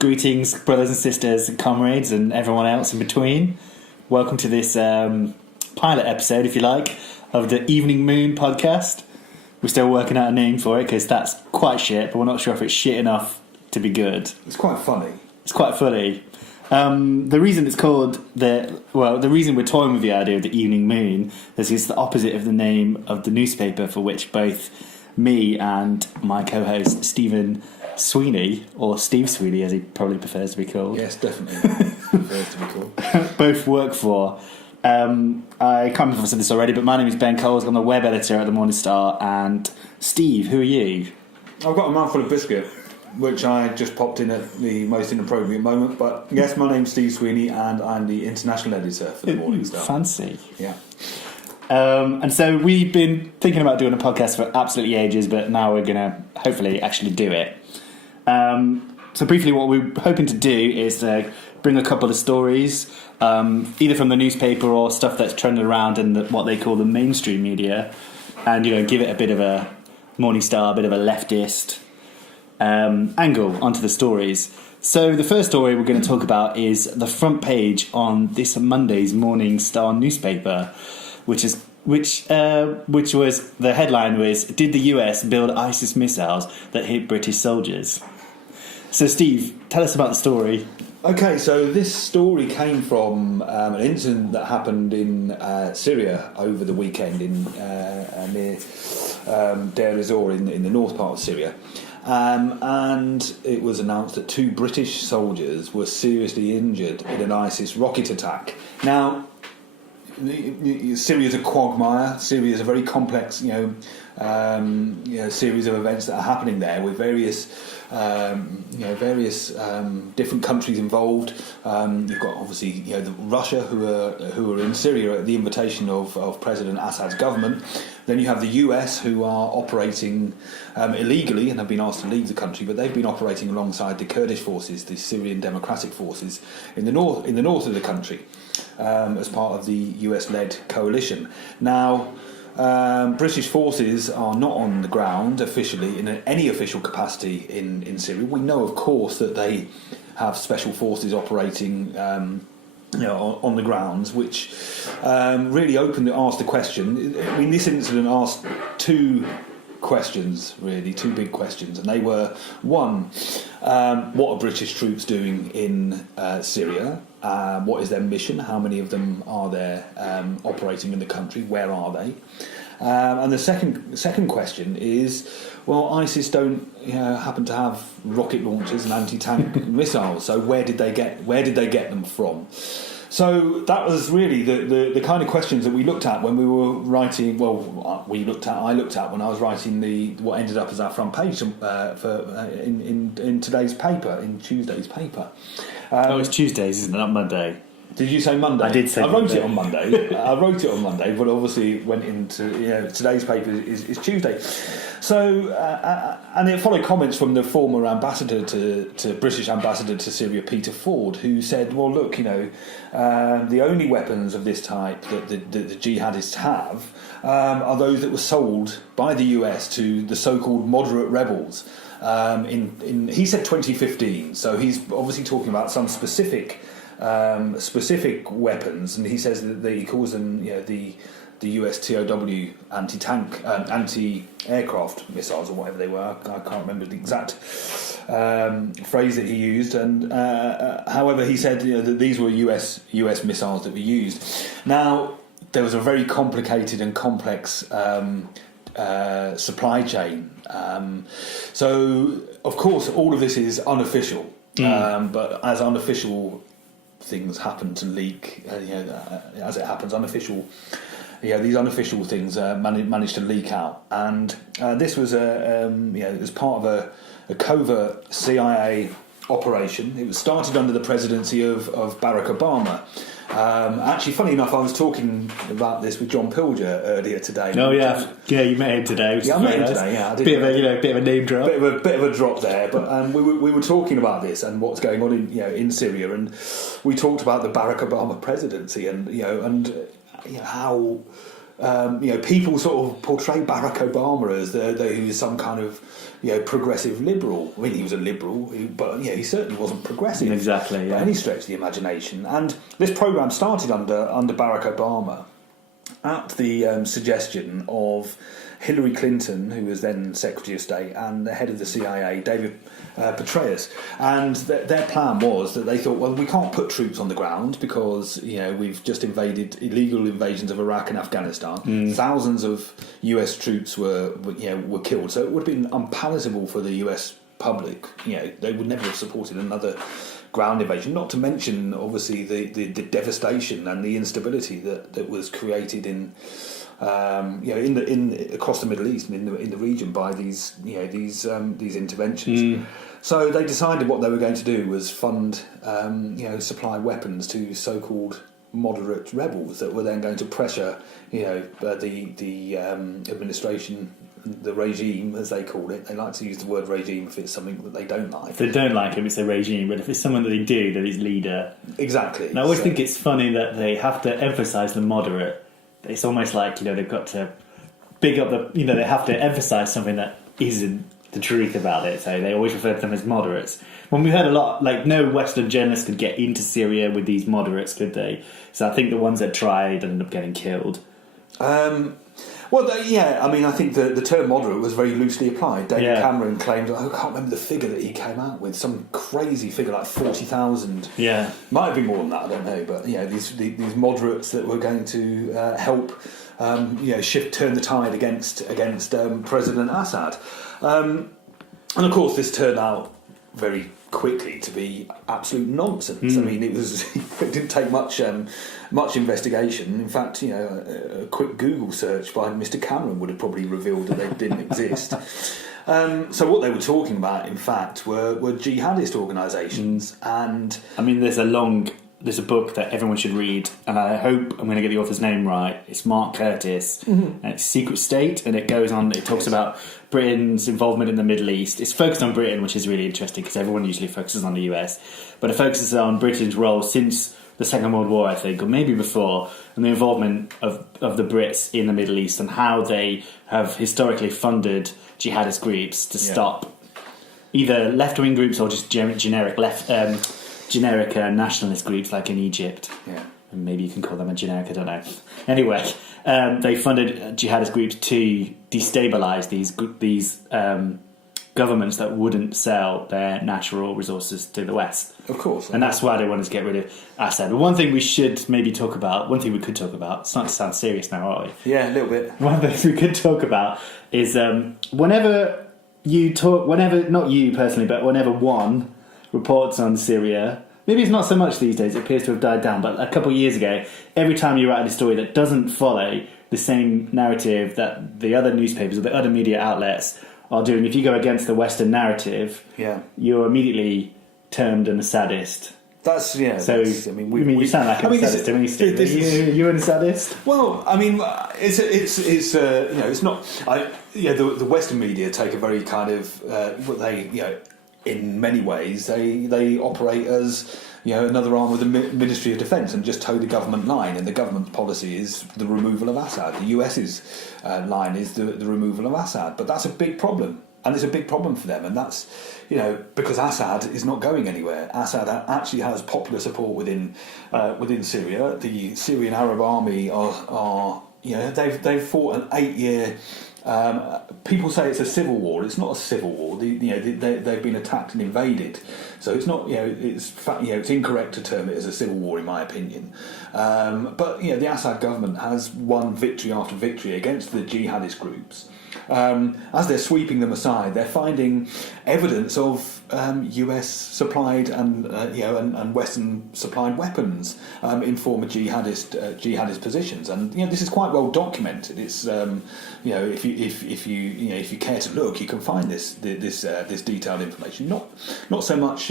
Greetings, brothers and sisters, and comrades, and everyone else in between. Welcome to this pilot episode, if you like, of the Evening Moon podcast. We're still working out a name for it because that's quite shit, but we're not sure if it's shit enough to be good. It's quite funny. It's quite funny. The reason it's called the reason we're toying with the idea of the Evening Moon is it's the opposite of the name of the newspaper for which both me and my co-host Stephen Sweeney, or Steve Sweeney as he probably prefers to be called. Yes, definitely prefers to be called. Both work for. I can't remember if I said this already, but my name is Ben Coles. I'm the web editor at the Morning Star. And Steve, who are you? I've got a mouthful of biscuit, which I just popped in at the most inappropriate moment. But yes, my name's Steve Sweeney, and I'm the international editor for the Morning Star. Fancy. Yeah. And so we've been thinking about doing a podcast for absolutely ages, but now we're going to hopefully actually do it. So briefly, what we're hoping to do is bring a couple of stories, either from the newspaper or stuff that's trending around in what they call the mainstream media, and give it a bit of a Morning Star, a bit of a leftist angle onto the stories. So the first story we're going to talk about is the front page on this Monday's Morning Star newspaper, which was the headline was, "Did the US build ISIS missiles that hit British soldiers?" So Steve, tell us about the story. Okay, so this story came from an incident that happened in Syria over the weekend near Deir ez-Zor in the north part of Syria. And it was announced that 2 British soldiers were seriously injured in an ISIS rocket attack. Now, Syria is a quagmire. Syria is a very complex, series of events that are happening there with various different countries involved. You've got obviously Russia who are in Syria at the invitation of President Assad's government. Then you have the US who are operating illegally and have been asked to leave the country, but they've been operating alongside the Kurdish forces, the Syrian Democratic Forces in the north of the country, as part of the US-led coalition. Now, British forces are not on the ground officially in any official capacity in Syria. We know, of course, that they have special forces operating on the grounds, which really asked the question. I mean, this incident asked 2 questions, really, 2 big questions, and they were: one, what are British troops doing in Syria? What is their mission? How many of them are there operating in the country? Where are they? And the second question is, well, ISIS don't happen to have rocket launchers and anti-tank missiles. So where did they get them from? So that was really the kind of questions that we looked at when we were writing. Well, I looked at when I was writing what ended up as our front page in today's paper, in Tuesday's paper. It's Tuesdays, isn't it? Not Monday. Did you say Monday? I did say Monday. Monday. I wrote it on Monday, but obviously went into today's paper is Tuesday. So and it followed comments from the former ambassador to British ambassador to Syria, Peter Ford, who said, well, look, the only weapons of this type that the jihadists have are those that were sold by the US to the so-called moderate rebels. He said 2015, so he's obviously talking about some specific weapons, and he says that he calls them the US TOW anti-aircraft missiles or whatever they were. I can't remember the exact phrase that he used, and however he said that these were US missiles that were used. Now, there was a very complicated and complex supply chain. So, of course, all of this is unofficial, but as unofficial things happen to leak, as it happens, these unofficial things managed to leak out, and this was as part of a covert CIA operation. It was started under the presidency of Barack Obama. Actually, funny enough, I was talking about this with John Pilger earlier today. Oh yeah, you met him today. Yeah, I met him today. Yeah, I did. Bit of a name drop. Bit of a drop there, but we were talking about this and what's going on in Syria, and we talked about the Barack Obama presidency and how people sort of portray Barack Obama as who is some kind of progressive liberal. I mean, he was a liberal, but he certainly wasn't progressive exactly by any stretch of the imagination. And this program started under Barack Obama at the suggestion of Hillary Clinton, who was then Secretary of State, and the head of the CIA, David Petraeus. And their plan was that they thought, well, we can't put troops on the ground because we've just invaded illegal invasions of Iraq and Afghanistan. Thousands of US troops were killed, so it would have been unpalatable for the US public. They would never have supported another ground invasion. Not to mention, obviously, the devastation and the instability that was created in across the Middle East and in the region by these interventions. So they decided what they were going to do was fund supply weapons to so-called moderate rebels that were then going to pressure the administration, the regime as they call it. They like to use the word regime if it's something that they don't like. If they don't like him, it's a regime, but if it's someone that they do, they're his leader. Exactly. And I always think it's funny that they have to emphasise the moderate. It's almost like they've got to big up the they have to emphasise something that isn't the truth about it. So they always refer to them as moderates. When we heard a lot, no Western journalists could get into Syria with these moderates, could they? So I think the ones that tried ended up getting killed. I think the term moderate was very loosely applied. David Cameron claimed, I can't remember the figure that he came out with, some crazy figure like 40,000. Yeah. Might have been more than that, I don't know. But these moderates that were going to help turn the tide against President Assad. And of course, this turned out very quickly to be absolute nonsense. I mean, it didn't take much investigation. In fact, a quick Google search by Mr. Cameron would have probably revealed that they didn't exist. So what they were talking about, in fact, were jihadist organisations. And I mean, there's a book that everyone should read, and I hope I'm going to get the author's name right. It's Mark Curtis, and it's Secret State, and it goes on. It talks about Britain's involvement in the Middle East. It's focused on Britain, which is really interesting because everyone usually focuses on the US, but it focuses on Britain's role since the Second World War, I think, or maybe before, and the involvement of the Brits in the Middle East and how they have historically funded jihadist groups to stop either left-wing groups or just generic nationalist groups like in Egypt. Yeah. And maybe you can call them a generic, I don't know. Anyway, they funded jihadist groups to destabilise these governments that wouldn't sell their natural resources to the West. Of course. And that's why they wanted to get rid of Assad. But one thing we should maybe talk about, one thing we could talk about, it's not to sound serious now, are we? Yeah, a little bit. One thing we could talk about is whenever not you personally, but whenever one reports on Syria, maybe it's not so much these days, it appears to have died down, but a couple of years ago, every time you write a story that doesn't follow the same narrative that the other newspapers or the other media outlets are doing, if you go against the Western narrative, you're immediately termed an Assadist. That's you sound like an sadist to me, Steve. Are you an sadist? Well, I mean, it's not. The Western media take a very kind of in many ways they operate as another arm of the Ministry of Defence and just toe the government line, and the government's policy is the removal of Assad. The US's line is the removal of Assad, but that's a big problem. And it's a big problem for them, and that's because Assad is not going anywhere. Assad actually has popular support within Syria. The Syrian Arab Army are they've fought an 8-year. People say it's a civil war. It's not a civil war. They've been attacked and invaded, so it's not. It's incorrect to term it as a civil war, in my opinion. But the Assad government has won victory after victory against the jihadist groups. As they're sweeping them aside, they're finding evidence of US supplied and Western supplied weapons in former jihadist positions, and this is quite well documented. It's if you care to look, you can find this detailed information. Not so much.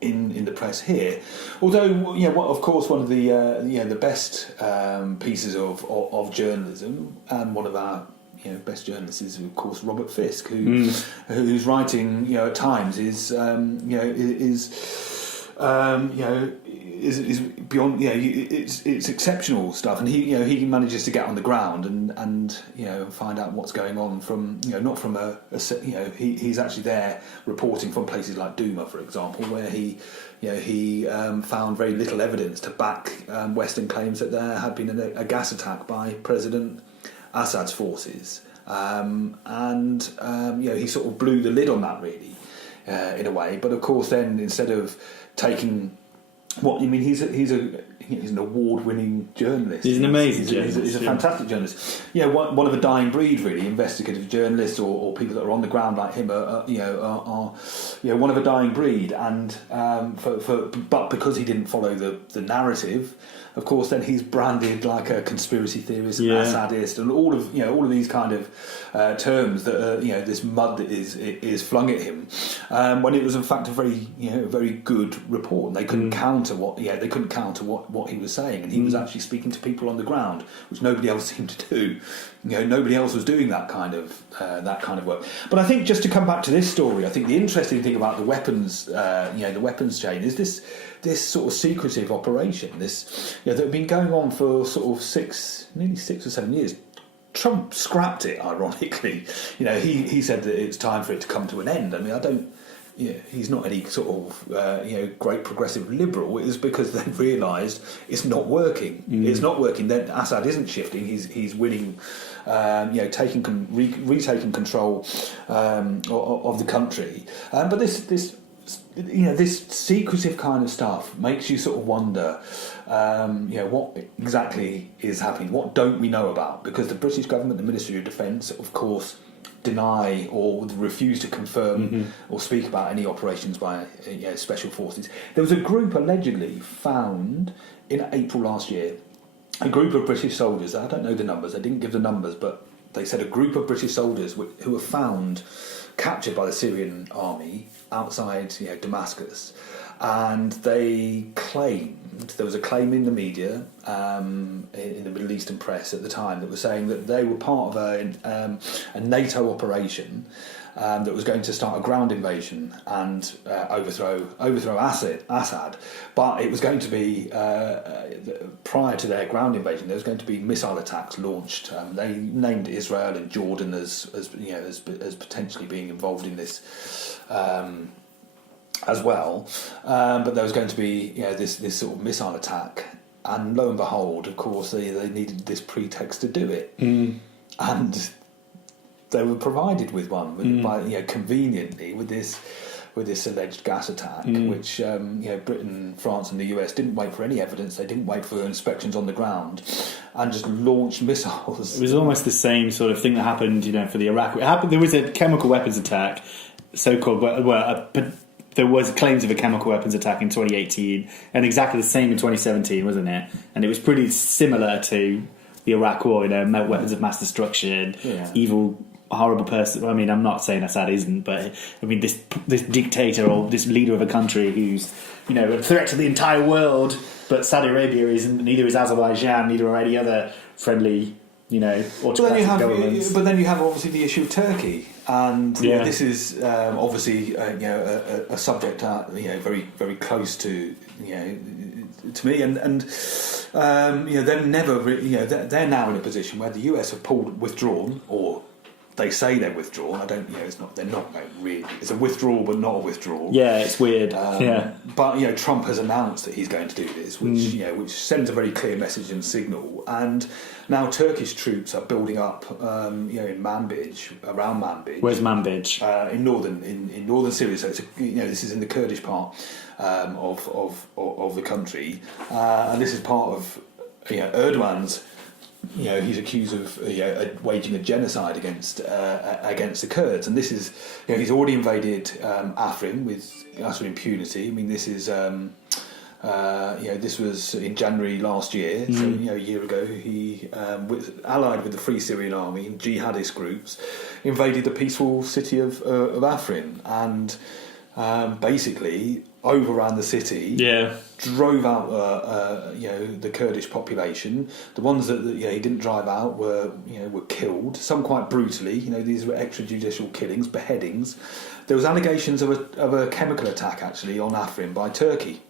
In the press here, although of course one of the best pieces of journalism, and one of our best journalists is of course Robert Fisk, whose writing at times is is beyond. It's exceptional stuff, and he manages to get on the ground and find out what's going on from not from he's actually there reporting from places like Douma, for example, where he found very little evidence to back Western claims that there had been a gas attack by President Assad's forces, he sort of blew the lid on that really. In a way, but of course, then instead of taking he's an award-winning journalist. He's an amazing journalist. He's a fantastic journalist. One of a dying breed, really. Investigative journalists or people that are on the ground like him are one of a dying breed. And but because he didn't follow the narrative, of course, then he's branded like a conspiracy theorist, Assadist, and all of these kind of terms that this mud that is flung at him, when it was in fact a very good report. And they couldn't counter what he was saying, and he was actually speaking to people on the ground, which nobody else seemed to do. Nobody else was doing that kind of work. But I think just to come back to this story, I think the interesting thing about the weapons, the weapons chain, is this sort of secretive operation, that had been going on for sort of nearly 6 or 7 years. Trump scrapped it, ironically. He said that it's time for it to come to an end. I mean, he's not any sort of great progressive liberal. It was because they realised it's not working. It's not working. Then Assad isn't shifting. He's winning. Retaking control of the country. But this secretive kind of stuff makes you sort of wonder, what exactly is happening? What don't we know about? Because the British government, the Ministry of Defence, of course, deny or refuse to confirm or speak about any operations by special forces. There was a group allegedly found in April last year, a group of British soldiers. I don't know the numbers. They didn't give the numbers, but they said a group of British soldiers who were found captured by the Syrian army outside Damascus, and they claimed, there was a claim in the media, in the Middle Eastern press at the time, that was saying that they were part of a NATO operation that was going to start a ground invasion and overthrow Assad, but it was going to be prior to their ground invasion. There was going to be missile attacks launched. They named Israel and Jordan as potentially being involved in this as well. But there was going to be this sort of missile attack, and lo and behold, of course, they needed this pretext to do it, and they were provided with one conveniently with this alleged gas attack, which Britain, France, and the US didn't wait for any evidence. They didn't wait for inspections on the ground, and just launched missiles. It was almost the same sort of thing that happened, for the Iraq. There was a chemical weapons attack, so-called. There was claims of a chemical weapons attack in 2018, and exactly the same in 2017, wasn't it? And it was pretty similar to the Iraq War. Weapons of mass destruction, evil, horrible person. I mean, I'm not saying Assad isn't, but I mean this dictator or this leader of a country who's a threat to the entire world. But Saudi Arabia isn't. Neither is Azerbaijan. Neither are any other friendly autocratic governments. But then you have obviously the issue of Turkey, and this is obviously a subject very very close to me, and they're never they're now in a position where the US have withdrawn, or they say they're withdrawn. I don't. It's not. They're not really. It's a withdrawal, but not a withdrawal. Yeah, it's weird. But Trump has announced that he's going to do this, which sends a very clear message and signal. And now Turkish troops are building up, in Manbij, around Manbij. Where's Manbij? In northern Syria. So it's this is in the Kurdish part of the country, and this is part of Erdogan's. He's accused of waging a genocide against the Kurds, and this is he's already invaded Afrin with utter impunity. I mean, this is this was in January last year, so a year ago. He allied with the Free Syrian Army and jihadist groups, invaded the peaceful city of Afrin, and basically overran the city. Drove out the Kurdish population. The ones that he didn't drive out were killed, some quite brutally. These were extrajudicial killings, beheadings. There was allegations of a chemical attack actually on Afrin by Turkey.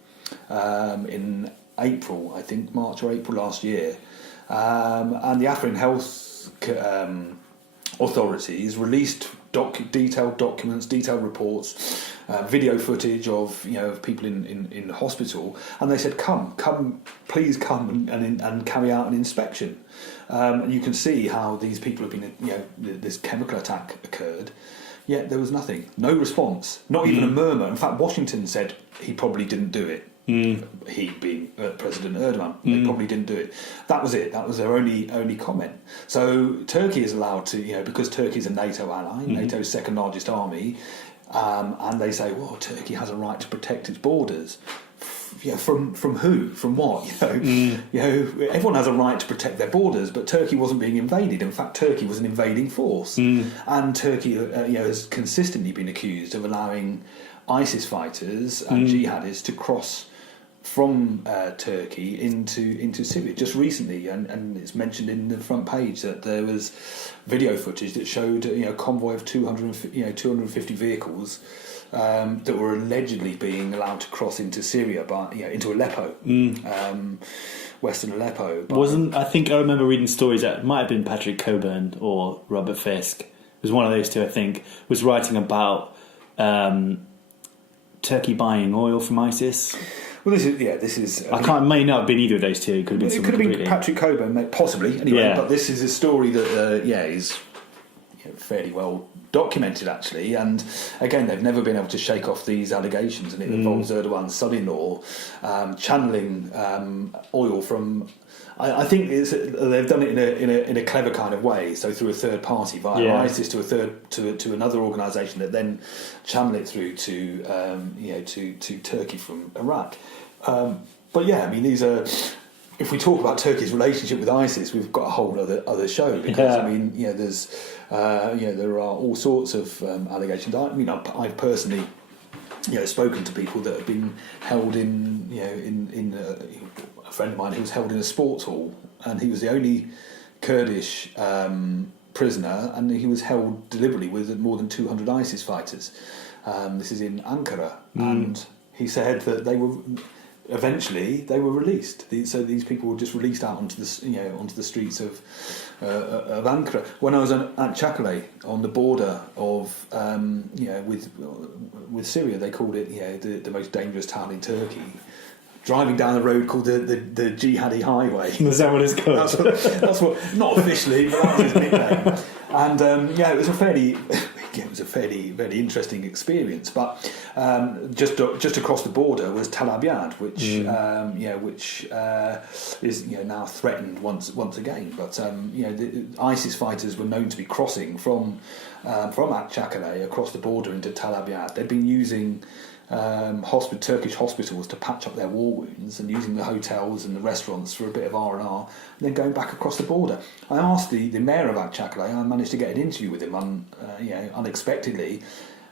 in April, I think, March or April last year. And the Afrin Health authorities released detailed documents, detailed reports, video footage of of people in the hospital, and they said, please come and carry out an inspection. And you can see how these people have been, this chemical attack occurred, yet there was nothing, no response, not even a murmur. In fact, Washington said he probably didn't do it. He being President Erdogan, they probably didn't do it. That was it. That was their only comment. So Turkey is allowed to, because Turkey is a NATO ally, NATO's second largest army, and they say, well, Turkey has a right to protect its borders. From who? From what? Everyone has a right to protect their borders, but Turkey wasn't being invaded. In fact, Turkey was an invading force, and Turkey, has consistently been accused of allowing ISIS fighters and jihadists to cross from Turkey into Syria just recently, and it's mentioned in the front page that there was video footage that showed a convoy of 250 vehicles that were allegedly being allowed to cross into Syria, into Aleppo, western Aleppo. I think I remember reading stories that might have been Patrick Coburn or Robert Fisk. It was one of those two, I think, was writing about Turkey buying oil from ISIS. Well, this is. It may not have been either of those two. It could have been Patrick Coburn, possibly. Anyway, but this is a story that is fairly well documented, actually. And again, they've never been able to shake off these allegations, and it involves Erdogan's son-in-law channeling oil from. I think they've done it in a clever kind of way. So through a third party via ISIS to another organisation that then channel it through to Turkey from Iraq. These are. If we talk about Turkey's relationship with ISIS, we've got a whole other show because there are all sorts of allegations. I've personally spoken to people that have been held in a friend of mine who was held in a sports hall, and he was the only Kurdish prisoner, and he was held deliberately with more than 200 ISIS fighters. This is in Ankara, and he said that eventually they were released. So these people were just released out onto the streets of Ankara. When I was at Çankaya on the border of with Syria, they called it the most dangerous town in Turkey. Driving down the road called the Jihadi Highway. Is that what it's called? That's what, not officially, but that was his nickname. And it was a fairly very interesting experience. But just across the border was Tel Abyad, which is now threatened once again. But the ISIS fighters were known to be crossing from Akçakale across the border into Tel Abyad. They'd been using Turkish hospitals to patch up their war wounds, and using the hotels and the restaurants for a bit of R&R, and then going back across the border. I asked the mayor of Akçakale. I managed to get an interview with him unexpectedly,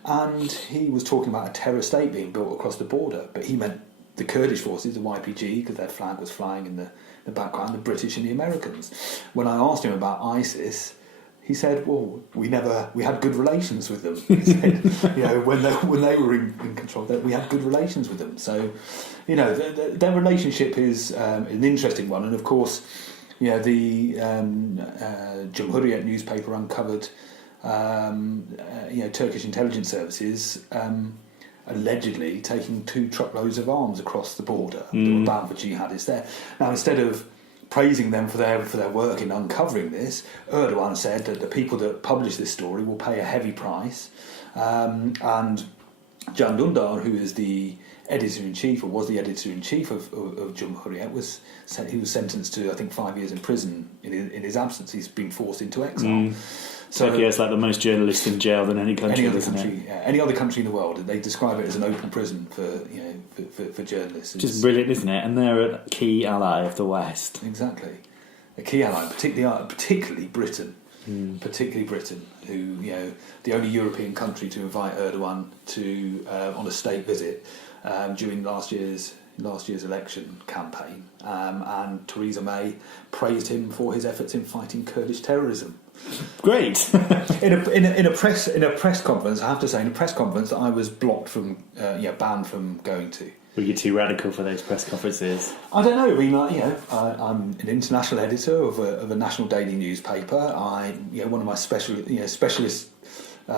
and he was talking about a terror state being built across the border, but he meant the Kurdish forces, the YPG, because their flag was flying in the background, the British and the Americans. When I asked him about ISIS, he said, "Well, we had good relations with them." He said, when they were in control, we had good relations with them. So, their relationship is an interesting one. And of course, the Cumhuriyet newspaper uncovered, Turkish intelligence services allegedly taking 2 truckloads of arms across the border that were bound for jihadists there. Now, instead of praising them for their work in uncovering this, Erdogan said that the people that publish this story will pay a heavy price, and Can Dündar, who is the editor-in-chief, or was the editor-in-chief of Cumhuriyet, was sentenced to, I think, 5 years in prison in his absence. He's been forced into exile. So it's like the most journalists in jail than any country. Any other country in the world, they describe it as an open prison for journalists. Which is brilliant, isn't it? And they're a key ally of the West. Exactly, a key ally, particularly Britain. Particularly Britain, who the only European country to invite Erdogan to on a state visit during last year's last year's election campaign, and Theresa May praised him for his efforts in fighting Kurdish terrorism. Great. in a press conference, I have to say, in a press conference that I was blocked from, banned from going to. Were you too radical for those press conferences? I don't know. I mean, I'm an international editor of a national daily newspaper. One of my specialist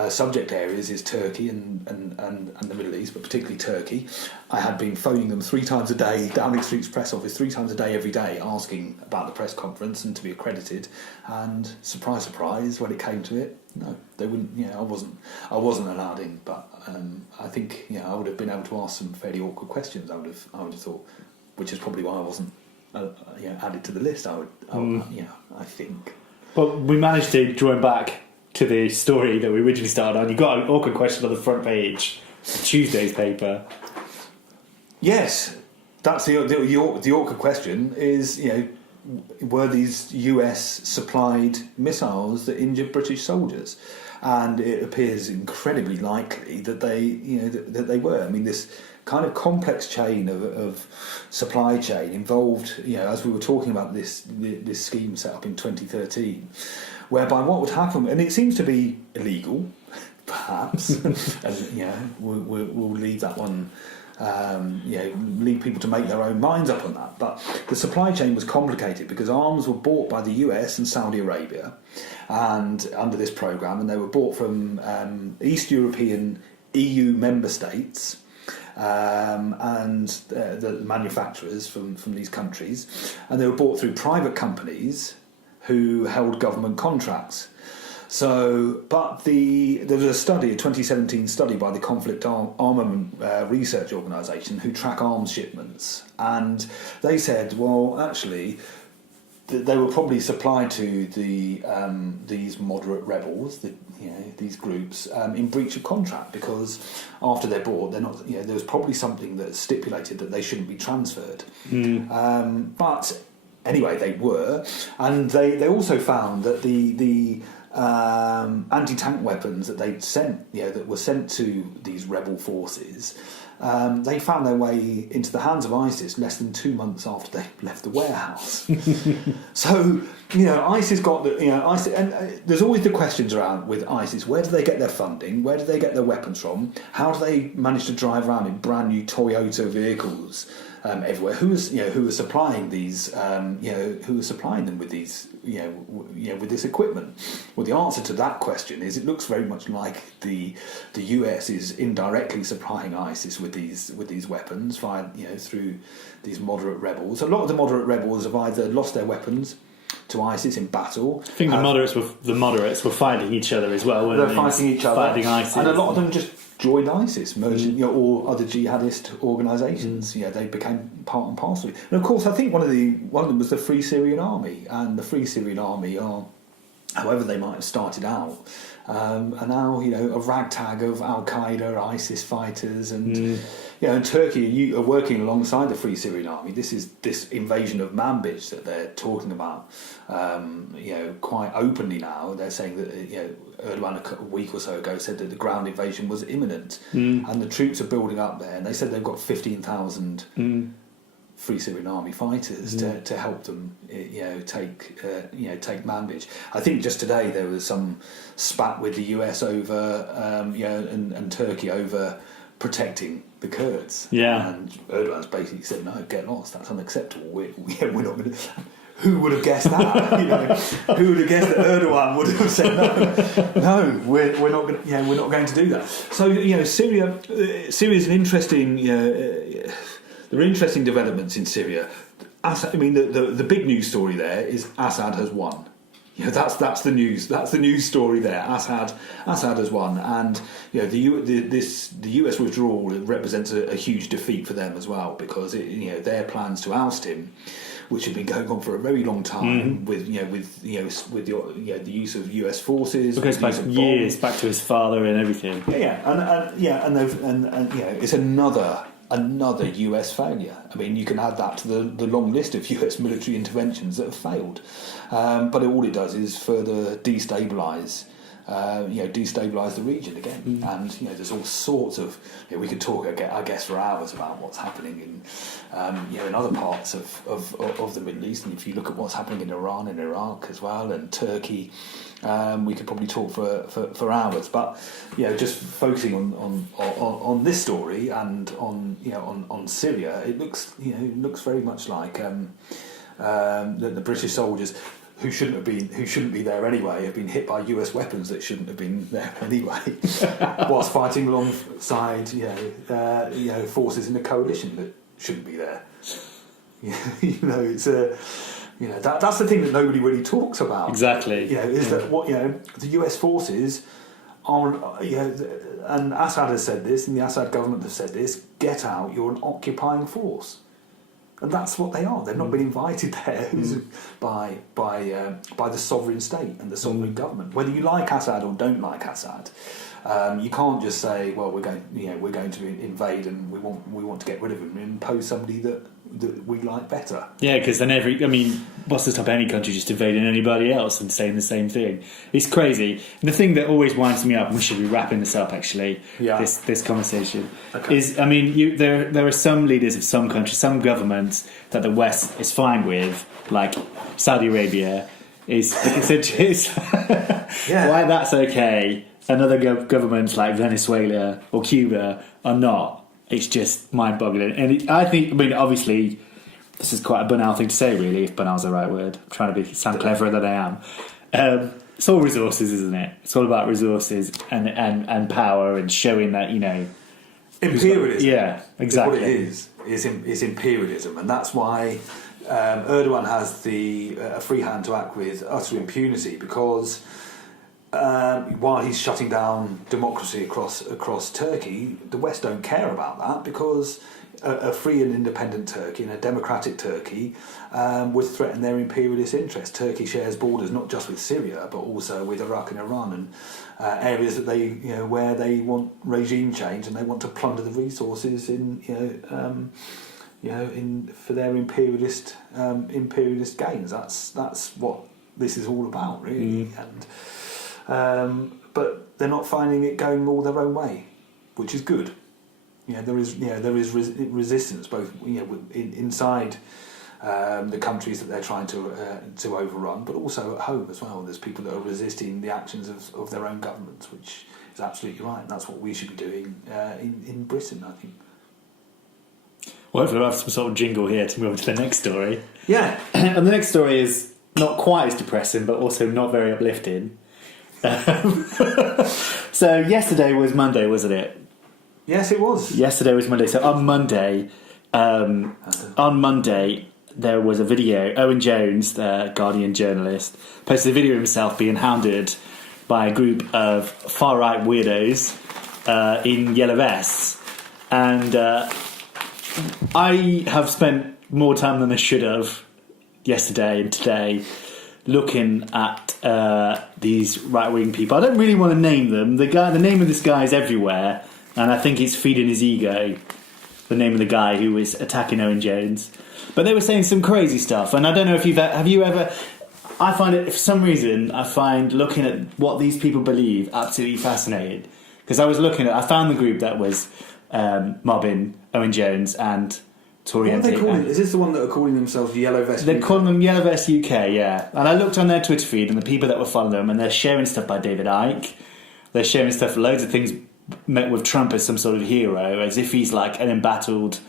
subject areas is Turkey and the Middle East, but particularly Turkey. I had been phoning them 3 times a day, Downing Street's press office, 3 times a day every day, asking about the press conference and to be accredited. And surprise, surprise, when it came to it, no, they wouldn't. I wasn't allowed in. But I think I would have been able to ask some fairly awkward questions. I would have thought, which is probably why I wasn't added to the list. I think. Well, we managed to join back to the story that we originally started on. You got an awkward question on the front page of Tuesday's paper. Yes, that's the awkward question is, were these US supplied missiles that injured British soldiers? And it appears incredibly likely that they were. I mean, this kind of complex chain of supply chain involved, as we were talking about this scheme set up in 2013, whereby what would happen, and it seems to be illegal, perhaps, and we'll leave that one. Leave people to make their own minds up on that. But the supply chain was complicated because arms were bought by the US and Saudi Arabia, and under this program, and they were bought from East European EU member states. And the manufacturers from these countries, and they were bought through private companies who held government contracts. So, but there was a 2017 study by the Conflict Armament Research Organisation who track arms shipments, and they said, well, actually, they were probably supplied to these moderate rebels, these groups, in breach of contract, because after they're bought, they're not. There was probably something that stipulated that they shouldn't be transferred. But anyway, they were, and they also found that the anti-tank weapons that they'd sent, that were sent to these rebel forces, they found their way into the hands of ISIS less than 2 months after they left the warehouse. So, ISIS got ISIS, and there's always the questions around with ISIS: where do they get their funding? Where do they get their weapons from? How do they manage to drive around in brand new Toyota vehicles everywhere? Who was supplying these? Who was supplying them with these? With this equipment? Well, the answer to that question is it looks very much like the US is indirectly supplying ISIS with these weapons via through these moderate rebels. A lot of the moderate rebels have either lost their weapons to ISIS in battle. I think the moderates were fighting each other as well. They're fighting each other, fighting ISIS, and a lot of them just joined ISIS, merged, or other jihadist organisations. They became part and parcel. And of course, I think one of them was the Free Syrian Army, and the Free Syrian Army are, however they might have started out, are now a ragtag of Al Qaeda, ISIS fighters, and and Turkey are working alongside the Free Syrian Army. This invasion of Manbij that they're talking about, quite openly now. They're saying that Erdogan a week or so ago said that the ground invasion was imminent, and the troops are building up there. And they said they've got 15,000 Free Syrian Army fighters to help them, take Manbij. I think just today there was some spat with the US over, and Turkey over protecting the Kurds. Yeah. And Erdogan's basically said, no, get lost. That's unacceptable. We're not going to. Who would have guessed that? Who would have guessed that Erdogan would have said no? We're not going. We're not going to do that. So Syria is an interesting. There are interesting developments in Syria. The big news story there is Assad has won. That's the news. That's the news story there. Assad has won, and the US withdrawal represents a huge defeat for them as well, because their plans to oust him, which have been going on for a very long time, with the use of US forces. It goes back years, back to his father and everything. And it's another US failure. I mean, you can add that to the long list of US military interventions that have failed. But all it does is further destabilise destabilise the region again. And there's all sorts of we could talk, I guess, for hours about what's happening in other parts of the Middle East. And if you look at what's happening in Iran and Iraq as well, and Turkey, we could probably talk for hours. But just focusing on this story and on Syria, it looks very much like the British soldiers who shouldn't be there anyway have been hit by US weapons that shouldn't have been there anyway, whilst fighting alongside forces in the coalition that shouldn't be there. It's that's the thing that nobody really talks about. Exactly. Is that what the US forces are? And Assad has said this, and the Assad government has said this. Get out! You're an occupying force. And that's what they are. They've not been invited there by the sovereign state and the sovereign government. Whether you like Assad or don't like Assad, you can't just say, "Well, we're going to invade and we want to get rid of him and impose somebody that we like better." Yeah, because then what's to stop any country just invading anybody else and saying the same thing? It's crazy. And the thing that always winds me up, and we should be wrapping this up actually, this conversation, is there are some leaders of some countries, some governments that the West is fine with, like Saudi Arabia is why that's okay, and other governments like Venezuela or Cuba are not. It's just mind-boggling. And I think, obviously, this is quite a banal thing to say, really, if banal's the right word. I'm trying to sound cleverer than I am. It's all resources, isn't it? It's all about resources and power and showing that, Imperialism. Yeah, exactly. What it is imperialism. And that's why Erdogan has a free hand to act with utter impunity, because while he's shutting down democracy across Turkey, the West don't care about that, because a free and independent Turkey and a democratic Turkey would threaten their imperialist interests. Turkey shares borders not just with Syria but also with Iraq and Iran, and areas that they where they want regime change and they want to plunder the resources for their imperialist gains. That's what this is all about, really. But they're not finding it going all their own way, which is good. There is resistance both inside the countries that they're trying to overrun, but also at home as well. There's people that are resisting the actions of their own governments, which is absolutely right. And that's what we should be doing in Britain, I think. Well, hopefully we'll have some sort of jingle here to move on to the next story. Yeah. And the next story is not quite as depressing, but also not very uplifting. So yesterday was Monday, wasn't it? Yes, it was. Yesterday was Monday. So on Monday, there was a video. Owen Jones, the Guardian journalist, posted a video of himself being hounded by a group of far-right weirdos in yellow vests. And I have spent more time than I should have yesterday and today looking at these right-wing people. I don't really want to name them. The name of this guy is everywhere, and I think it's feeding his ego, the name of the guy who was attacking Owen Jones. But they were saying some crazy stuff, and I don't know if have you ever... I find it, for some reason, looking at what these people believe absolutely fascinating. Because I found the group that was mobbing Owen Jones and Tory MP. What are they calling? Is this the one that are calling themselves Yellow Vest UK? They're calling them Yellow Vest UK, yeah. And I looked on their Twitter feed and the people that were following them, and they're sharing stuff by David Icke. They're sharing stuff, loads of things met with Trump as some sort of hero, as if he's like an embattled,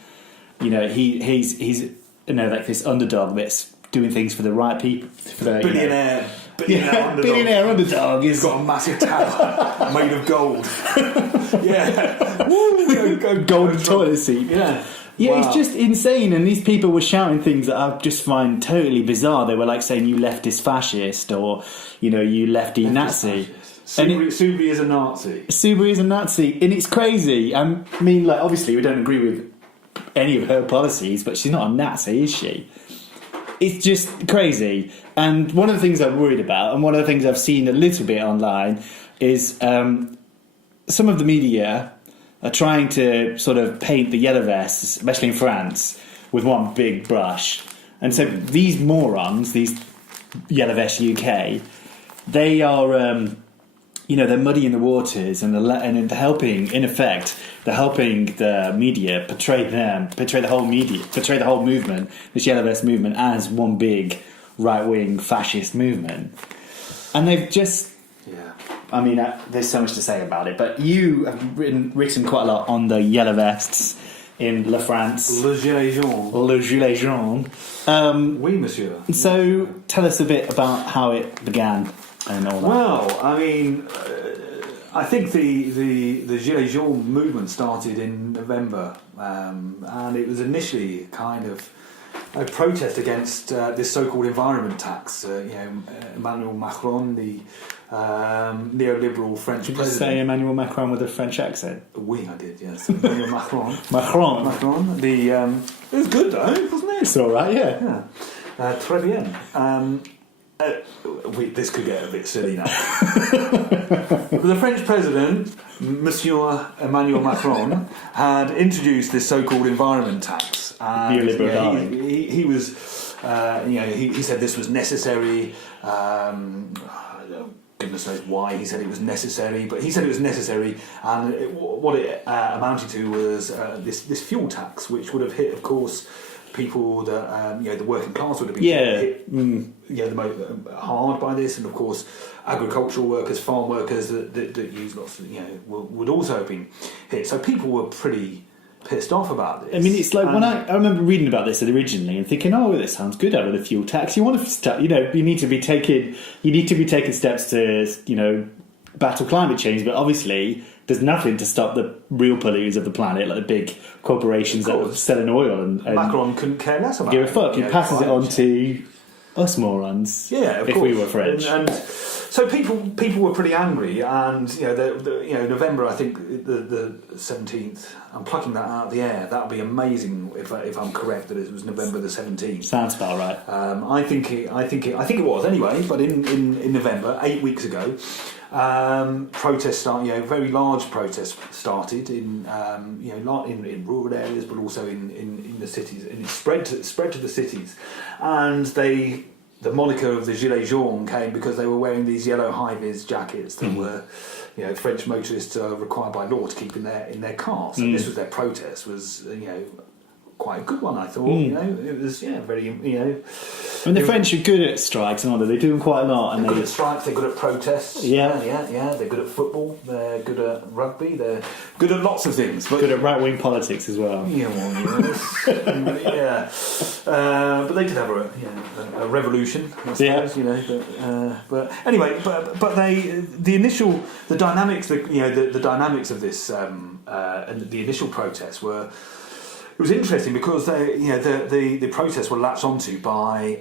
he's like this underdog that's doing things for the right people. For the billionaire underdog. He's got a massive tower made of gold. Gold toilet seat. Yeah, Wow. It's just insane, and these people were shouting things that I just find totally bizarre. They were like saying, "You leftist fascist," or you lefty Nazi. Subri is a Nazi. Subri is a Nazi, and it's crazy. I mean, like, obviously we don't agree with any of her policies, but she's not a Nazi, is she? It's just crazy. And one of the things I'm worried about, and one of the things I've seen a little bit online, is some of the media are trying to sort of paint the yellow vests, especially in France, with one big brush. And so these morons, these Yellow Vest UK, they are, they're muddying the waters and they're helping, in effect, they're helping the media portray the whole movement, this Yellow Vest movement, as one big right-wing fascist movement. And they've just... Yeah. I mean, there's so much to say about it, but you have written quite a lot on the Yellow Vests in La France. Le Gilets jaunes. Le Gilets jaunes. Oui, monsieur. So, tell us a bit about how it began and all that. Well, I mean, I think the Gilets jaunes movement started in November, and it was initially kind of a protest against this so-called environment tax. Emmanuel Macron, the neoliberal French Did you president. say Emmanuel Macron with a French accent? Oui, I did, yes. Emmanuel Macron. Macron. It was good though, wasn't it? It's all right, yeah. Très bien. This could get a bit silly now. The French president, Monsieur Emmanuel Macron, had introduced this so-called environment tax. Neoliberal he was, he said this was necessary. Goodness knows why he said it was necessary, but he said it was necessary, and what it amounted to was this fuel tax, which would have hit, of course, people that the working class would have been hit the most hard by this, and of course agricultural workers, farm workers that use lots of, would also have been hit. So people were pretty pissed off about this. I mean, it's like when I remember reading about this originally and thinking, oh, this sounds good, having a fuel tax. You want to start, you need to be taking steps to, battle climate change, but obviously there's nothing to stop the real polluters of the planet, like the big corporations that are selling oil. And Macron couldn't care less about give a fuck. He passes it on to us morons. Yeah, of if course. we were French. And so people were pretty angry, and November, I think the 17th. I'm plucking that out of the air. That would be amazing if I'm correct that it was November the 17th. Sounds about right. I think it was anyway. But in November, 8 weeks ago, protests started. Very large protests started in in rural areas, but also in the cities, and it spread to the cities, and the moniker of the Gilets jaunes came because they were wearing these yellow high-vis jackets that were, French motorists are required by law to keep in their cars. So this was their protest. Was quite a good one, I thought. It was very And the French are good at strikes, aren't they? They do them quite a lot. They're good at strikes. They're good at protests. Yeah. They're good at football. They're good at rugby. They're good at lots of things. But good at right-wing politics as well. Yeah, but they did have a revolution, I suppose. But anyway, but the dynamics, the dynamics of this and the initial protests were. It was interesting because the protests were latched onto by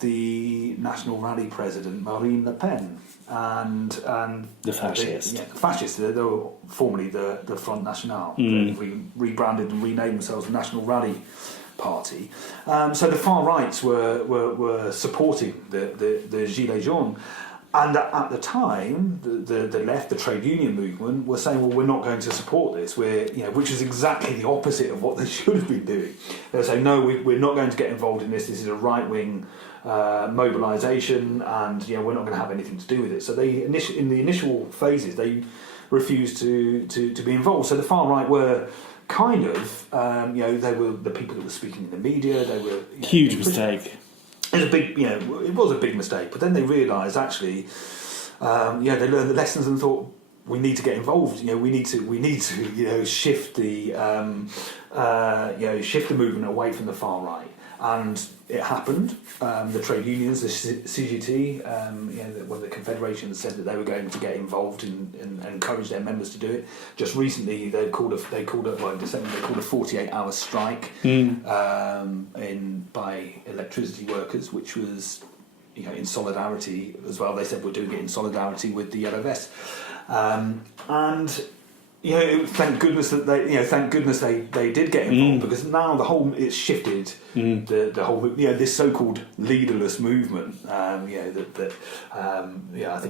the National Rally president Marine Le Pen and the fascists. The fascists. They were formerly the Front National. They rebranded and renamed themselves the National Rally Party. So the far rights were supporting the Gilets jaunes. And at the time, the left, the trade union movement, were saying, "Well, we're not going to support this." Which is exactly the opposite of what they should have been doing. They were saying, "No, we're not going to get involved in this. This is a right-wing mobilisation, and we're not going to have anything to do with it." So in the initial phases, they refused to be involved. So the far right were kind of, they were the people that were speaking in the media. They were huge mistake. It was a big mistake, but then they realised actually, they learned the lessons and thought we need to get involved. We need to shift the movement away from the far right, and it happened. The trade unions, the CGT, one of the confederations said that they were going to get involved and encourage their members to do it. Just recently, in December they called a 48-hour strike by electricity workers, which was in solidarity as well. They said we're doing it in solidarity with the Yellow Vests, and. Thank goodness that they did get involved because now it's shifted the whole this so-called leaderless movement. I think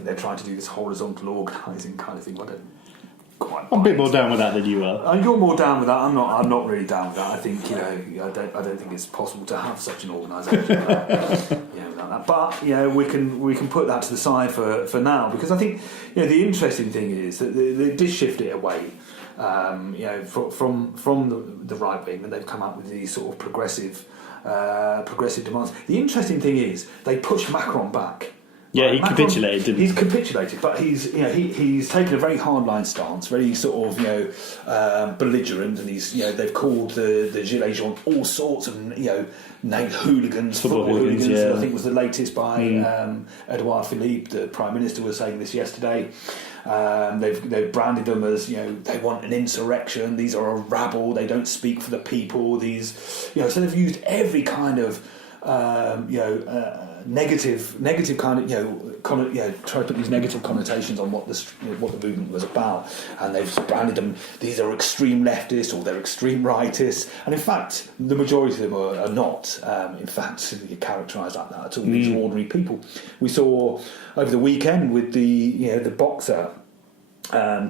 they're trying to do this horizontal organising kind of thing. I don't quite. I'm a bit more down with that than you are. You're more down with that. I'm not really down with that. I think I don't think it's possible to have such an organisation without like that. But we can put that to the side for now, because I think the interesting thing is that they did shift it away, from the right wing, and they've come up with these sort of progressive demands. The interesting thing is they pushed Macron back. Yeah, he Macron, capitulated, didn't he? He's capitulated, but he's taken a very hardline stance, very sort of belligerent, and they've called the Gilets jaunes all sorts of hooligans, football hooligans. Yeah. I think was the latest by Edouard Philippe, the Prime Minister, was saying this yesterday. They've branded them as they want an insurrection. These are a rabble. They don't speak for the people. So they've used every kind of negative kind of try to put these negative connotations on what the movement was about, and they've branded them. These are extreme leftists or they're extreme rightists, and in fact, the majority of them are not. In fact, characterised like that at all. These are ordinary people. We saw over the weekend with the boxer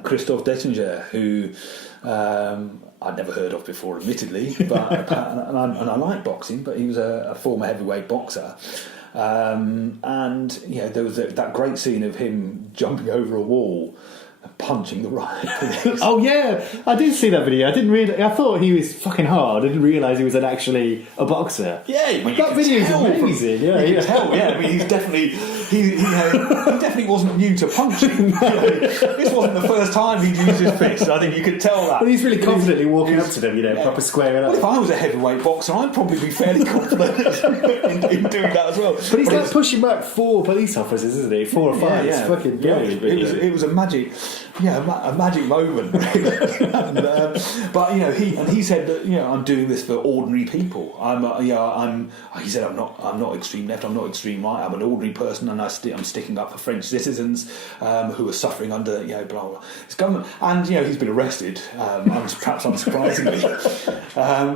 Christophe Détinger, who I'd never heard of before, admittedly, but and I like boxing, but he was a former heavyweight boxer. There was that great scene of him jumping over a wall, punching the riot police. Oh yeah, I did see that video. I thought he was fucking hard. I didn't realise he was actually a boxer. Yeah, that video is amazing. You can tell. Yeah, I mean, he definitely wasn't new to punching. This wasn't the first time he'd used his fist. I think you could tell that. Well, he's really confidently walking up to them, proper squaring up. Well, if I was a heavyweight boxer, I'd probably be fairly confident in doing that as well. But he's pushing back 4 police officers, isn't he? 4 or 5. It's fucking brilliant. It was a magic moment. Really. But he said that I'm doing this for ordinary people. He said I'm not extreme left. I'm not extreme right. I'm an ordinary person, and I'm sticking up for French citizens who are suffering under blah blah this government. And he's been arrested, perhaps unsurprisingly.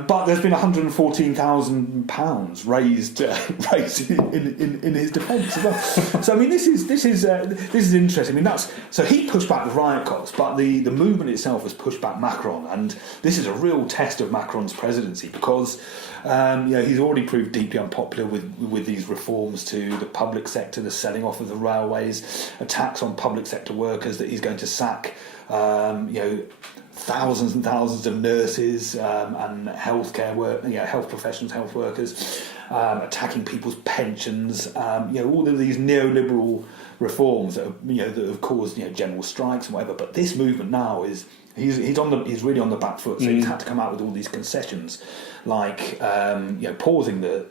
But there's been £114,000 raised in his defence as well. So I mean, this is interesting. I mean, so he pushed back the riot cops, but the movement itself has pushed back Macron, and this is a real test of Macron's presidency, because he's already proved deeply unpopular with these reforms to the public sector, the selling off of the railways, attacks on public sector workers, that he's going to sack thousands and thousands of nurses and health professionals, health workers, attacking people's pensions, all of these neoliberal reforms that have caused general strikes and whatever. But this movement now is he's really on the back foot. So he's had to come out with all these concessions, like pausing or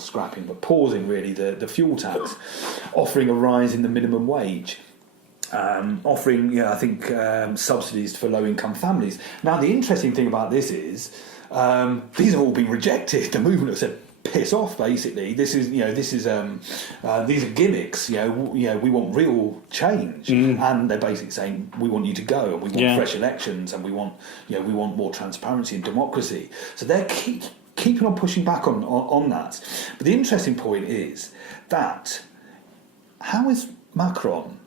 scrapping, but pausing really the fuel tax, offering a rise in the minimum wage. Offering, I think, subsidies for low-income families. Now, the interesting thing about this is these have all been rejected. The movement has said, "Piss off!" Basically, these are gimmicks. We want real change, and they're basically saying we want you to go, and we want fresh elections, and we want more transparency and democracy. So they're keeping on pushing back on that. But the interesting point is that how is Macron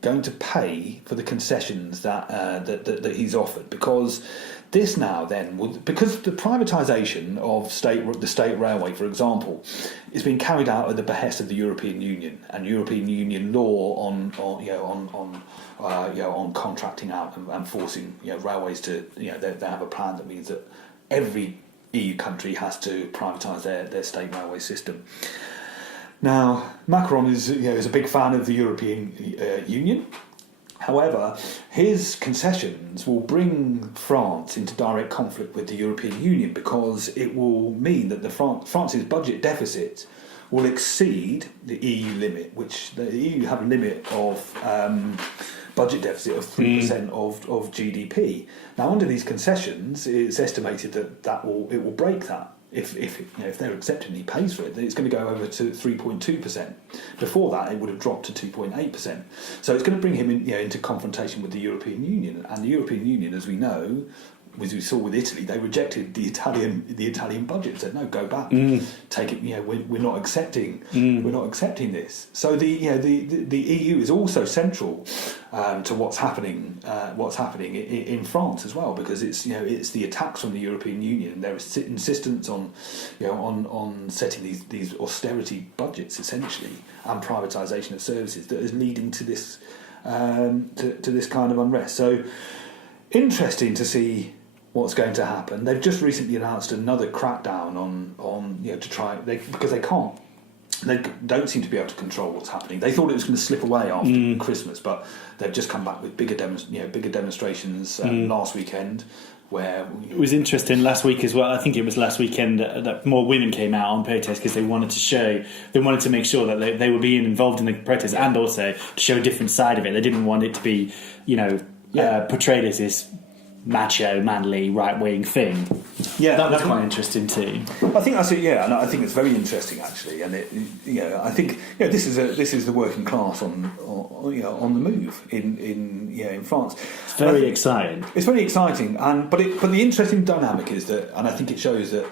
going to pay for the concessions that he's offered? Because this now then because the privatisation of the state railway, for example, is being carried out at the behest of the European Union and European Union law on contracting out and forcing railways to they have a plan that means that every EU country has to privatise their state railway system. Now, Macron is a big fan of the European Union. However, his concessions will bring France into direct conflict with the European Union, because it will mean that France's budget deficit will exceed the EU limit, which the EU have a limit of budget deficit of 3% of GDP. Now, under these concessions, it's estimated that it will break that. If they're accepted and he pays for it, then it's going to go over to 3.2%. Before that, it would have dropped to 2.8%. So it's going to bring him into confrontation with the European Union, and the European Union, as we know, as we saw with Italy, they rejected the Italian budget. Said no, go back, take it. We're not accepting this. So the EU is also central to what's happening in France as well, because it's the attacks from the European Union and their insistence on setting these austerity budgets essentially, and privatisation of services that is leading to this to this kind of unrest. So interesting to see what's going to happen. They've just recently announced another crackdown on to try because they don't seem to be able to control what's happening. They thought it was going to slip away after Christmas, but they've just come back with bigger demonstrations last weekend. Where it was interesting last week as well. I think it was last weekend that more women came out on protest because they wanted to make sure that they were being involved in the protest and also to show a different side of it. They didn't want it to be portrayed as this macho, manly, right-wing thing. Yeah, that was quite interesting too. I think that's it. Yeah, and I think it's very interesting actually. And I think this is the working class on the move in France. It's very exciting. It's very exciting, but the interesting dynamic is that, and I think it shows that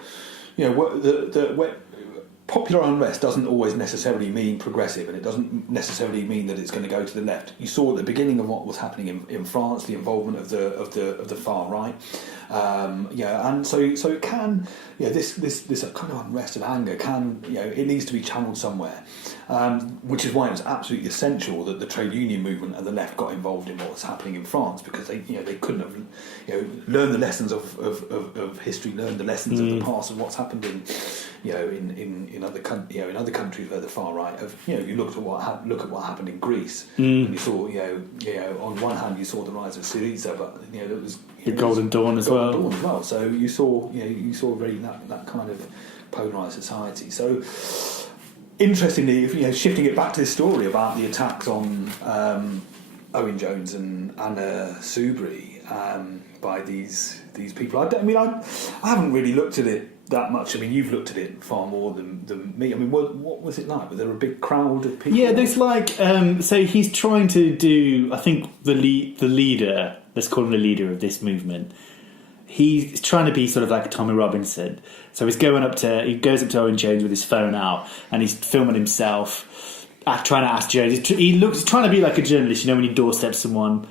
popular unrest doesn't always necessarily mean progressive, and it doesn't necessarily mean that it's going to go to the left. You saw at the beginning of what was happening in France, the involvement of the far right, and so it can, this kind of unrest and anger can, it needs to be channeled somewhere, which is why it was absolutely essential that the trade union movement and the left got involved in what was happening in France, because they couldn't have learned the lessons of history, learned the lessons of the past of what's happened in other countries where the far right have, you look at what happened in Greece, and you saw, on one hand you saw the rise of Syriza, but there was the Golden Dawn as well. So you saw very that kind of polarised society. So interestingly, shifting it back to this story about the attacks on Owen Jones and Anna Soubry by these people, I haven't really looked at it that much. I mean, you've looked at it far more than me. I mean, what was it like? Was there a big crowd of people? Yeah, there's so he's trying to do, I think the leader, let's call him the leader of this movement, he's trying to be sort of like a Tommy Robinson. So he goes up to Owen Jones with his phone out and he's filming himself, trying to ask Jones. He's trying to be like a journalist, when you doorstep someone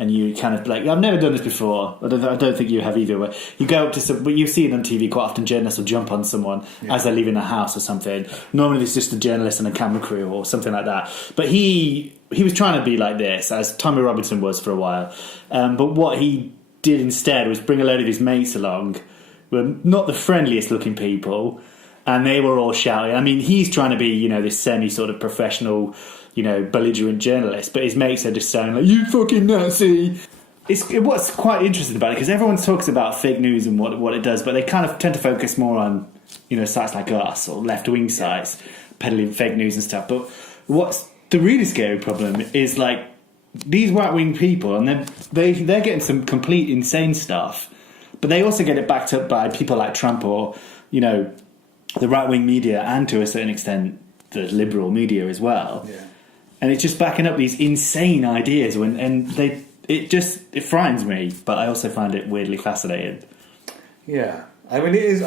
and you kind of like, I've never done this before. I don't think you have either. Where you go up to but you see it on TV quite often. Journalists will jump on someone as they're leaving a house or something. Normally it's just a journalist and a camera crew or something like that. But he was trying to be like this, as Tommy Robinson was for a while. But what he did instead was bring a load of his mates along, who were not the friendliest looking people, and they were all shouting. I mean, he's trying to be, this semi sort of professional, belligerent journalist, but his mates are just saying like, "You fucking Nazi." What's quite interesting about it, because everyone talks about fake news and what it does, but they kind of tend to focus more on sites like us or left wing sites peddling fake news and stuff. But what's the really scary problem is like these right wing people, and they're getting some complete insane stuff, but they also get it backed up by people like Trump or the right wing media, and to a certain extent the liberal media as well. Yeah. And it's just backing up these insane ideas it frightens me, but I also find it weirdly fascinating. Yeah, I mean it is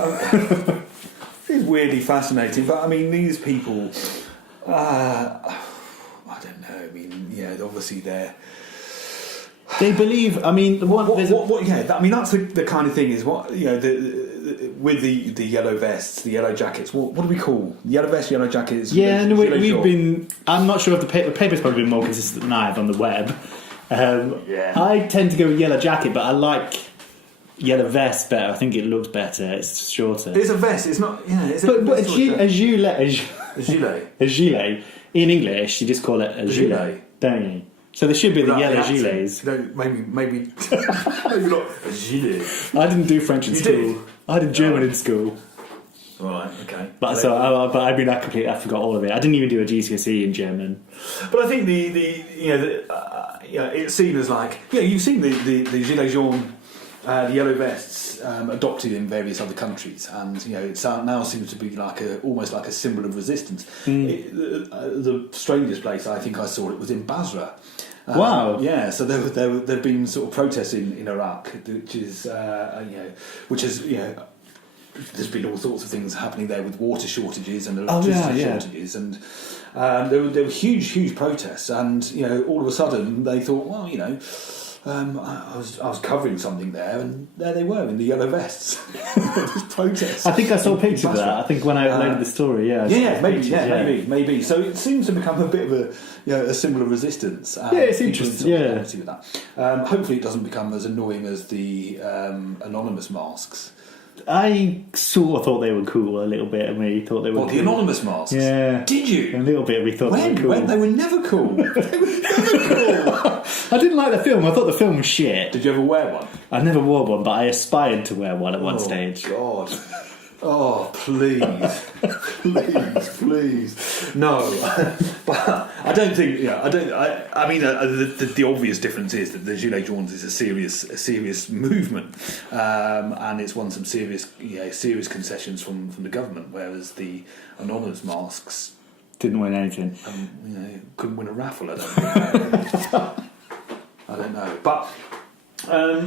weirdly fascinating, but I mean these people, I don't know. I mean, obviously they believe. I mean, that's the kind of thing is with the yellow vests, the yellow jackets. What do we call yellow vests, yellow jackets? Yeah, we've been. I'm not sure if the paper's probably been more consistent than I have on the web. I tend to go with yellow jacket, but I like yellow vest better. I think it looks better. It's shorter. It's a vest. It's not. It's a gilet. A gilet. In English, you just call it a gilet, don't you? So there should be the yellow gilets. Maybe not a gilet. I didn't do French in school. I did German in school. Right. Okay. But I forgot all of it. I didn't even do a GCSE in German. But I think it's seen as like you've seen the gilets jaunes, the yellow vests adopted in various other countries, and it now seems to be like almost like a symbol of resistance. The strangest place I think I saw it was in Basra, Wow. Yeah, so there've been sort of protests in Iraq, which is there's been all sorts of things happening there with water shortages and electricity shortages, and there were huge protests, and all of a sudden they thought, well, I was covering something there, and there they were in the yellow vests. This protest. I think I saw pictures of that. I think when I uploaded the story, maybe. So it seems to become a bit of a symbol of resistance. It's interesting. With that. Hopefully, it doesn't become as annoying as the anonymous masks. I sort of thought they were cool a little bit, and we thought they were. What, cool. the anonymous masks? Yeah. Did you? A little bit. We thought they were cool. When? They were never cool. They were never cool. I didn't like the film. I thought the film was shit. Did you ever wear one? I never wore one, but I aspired to wear one at one stage. Oh, God. Oh, please. Please. No. But I don't think, I mean, the obvious difference is that the Gilets Jaunes is a serious movement, and it's won some serious concessions from the government, whereas the anonymous masks didn't win anything. Couldn't win a raffle, I don't think. I don't know. But, I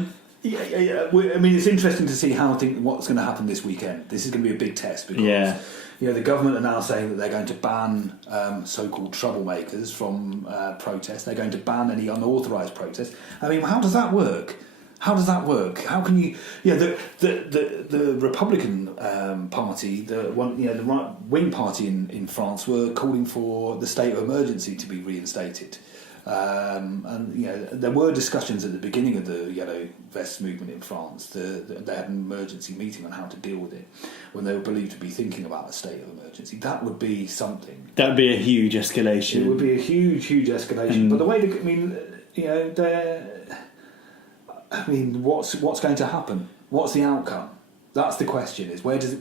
mean, it's interesting to see what's going to happen this weekend. This is going to be a big test because the government are now saying that they're going to ban so-called troublemakers from protests. They're going to ban any unauthorised protests. I mean, how does that work? How can you? The Republican Party, the right-wing party in France, were calling for the state of emergency to be reinstated. There were discussions at the beginning of the Yellow Vests movement in France. They had an emergency meeting on how to deal with it when they were believed to be thinking about a state of emergency. That would be something. That would be a huge escalation. It would be a huge escalation. But the way what's going to happen? What's the outcome? That's the question. Is where does